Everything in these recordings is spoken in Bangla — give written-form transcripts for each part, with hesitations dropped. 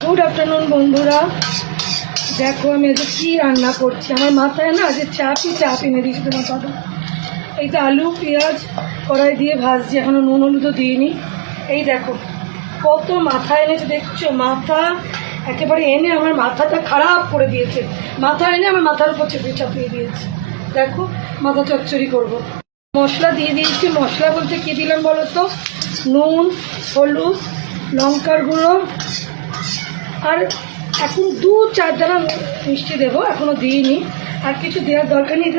গুড আফটারনুন বন্ধুরা, দেখো আমি আজকে কী রান্না করছি। আমার মাথায় না আজকে চাপ এনে দিয়েছি তোমার দাদা। এই তো আলু পেঁয়াজ কড়াই দিয়ে ভাজছি, এখনও নুন হলুদও দিইনি। এই দেখো কত মাথা এনেছে দেখছো, মাথা একেবারে এনে আমার মাথাটা খারাপ করে দিয়েছে। মাথা এনে আমার মাথার উপর চাপিয়ে দিয়েছে। দেখো মাথা চচ্চড়ি করব। মশলা দিয়ে দিয়েছি। মশলা বলতে কী দিলাম বলো তো, নুন হলুদ লঙ্কার গুঁড়ো আর এখন 2-4 দানা মিষ্টি দেবো, এখনও দিইনি। আর কিছু দেওয়ার দরকার নেই।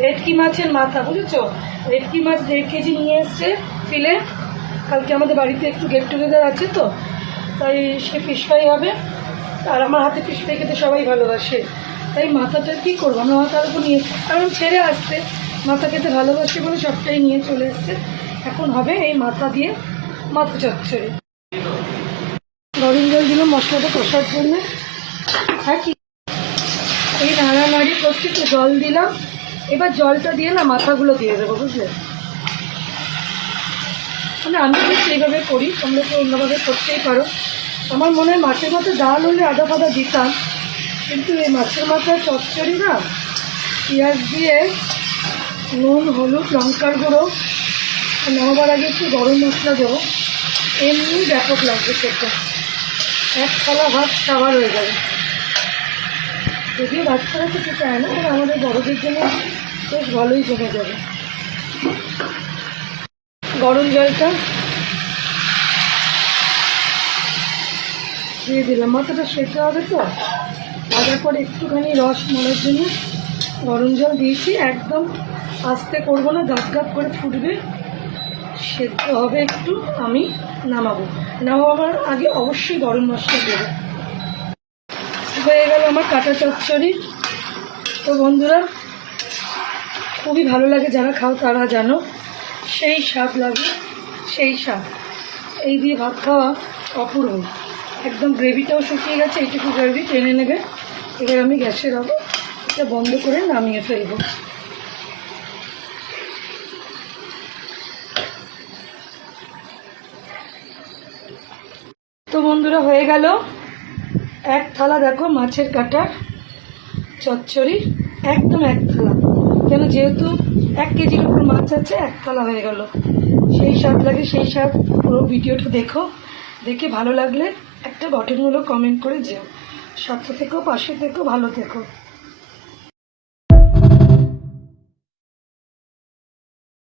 ভেটকি মাছের মাথা, বুঝেছো? ভেটকি মাছ 1.5 কেজি নিয়ে এসছে ফিলে। কালকে আমাদের বাড়িতে একটু গেট টুগেদার আছে, তো তাই সে ফিশ ফ্রাই হবে। আর আমার হাতে ফিশ ফ্রাই খেতে সবাই ভালোবাসে, তাই মাথাটা কী করবো, আমরা মাথার উপর নিয়ে, কারণ ছেড়ে আসতে মাথা খেতে ভালোবাসে বলে সবটাই নিয়ে চলে এসছে। এখন হবে এই মাথা দিয়ে মাথা চচ্চড়ি। গরম জল দিলাম মশলাটা কষার জন্য। হ্যাঁ, কি এই নাড়ানাড়ি করছি, তো জল দিলাম। এবার জলটা দিয়ে না মাথাগুলো দিয়ে দেবো, বুঝলে? মানে আমি তো সেইভাবে করি, তোমরা তো অন্যভাবে করতেই পারো। আমার মনে হয় মাছের মাথায় ডাল হলে আদা ফাদা দিতাম, কিন্তু এই মাছের মাথায় চচ্চড়ি না, পেঁয়াজ দিয়ে নুন হলুদ লঙ্কার গুঁড়ো নামাবার আগে একটু গরম মশলা দেবো, এমনি ব্যাপক লাগবে খেতে। 1 থালা ভাত খাবার হয়ে যাবে। যদিও বাচ্চারা খেতে চায় না, আর আমাদের বড়দের জন্য বেশ ভালোই জমে যাবে। গরম জলটা দিয়ে দিলাম। মাথাটা সেটা হবে তো, ভাজার পরে একটুখানি রস মলার জন্য গরম জল দিয়েছি। একদম আস্তে করবো না, গাপ গাপ করে ফুটবে, সেদ্ধ হবে একটু। আমি নামাবার আগে অবশ্যই গরম মশলা দেবো। হয়ে গেল আমার কাটা চচ্চড়ি। তো বন্ধুরা, খুবই ভালো লাগে, যারা খাও তারা জানো, সেই স্বাদ লাগে, সেই স্বাদ। এই দিয়ে ভাত খাওয়া অপূর্ব। একদম গ্রেভিটাও শুকিয়ে গেছে, এইটুকু গ্রেভি টেনে নেবে। এবার আমি গ্যাসের এটা বন্ধ করে নামিয়ে ফেলবো। তো বন্ধুরা, হয়ে গেল 1 থালা, দেখো মাছের কাটার চচ্চড়ি, একদম 1 থালা। কেন, যেহেতু 1 কেজির উপর মাছ আছে, 1 থালা হয়ে গেল। সেই স্বাদ লাগে, সেই স্বাদ। পুরো ভিডিওটা দেখো, দেখে ভালো লাগলে একটা গঠনমূলক কমেন্ট করে যেও। সাথে থেকো, পাশে থেকো, ভালো থেকো।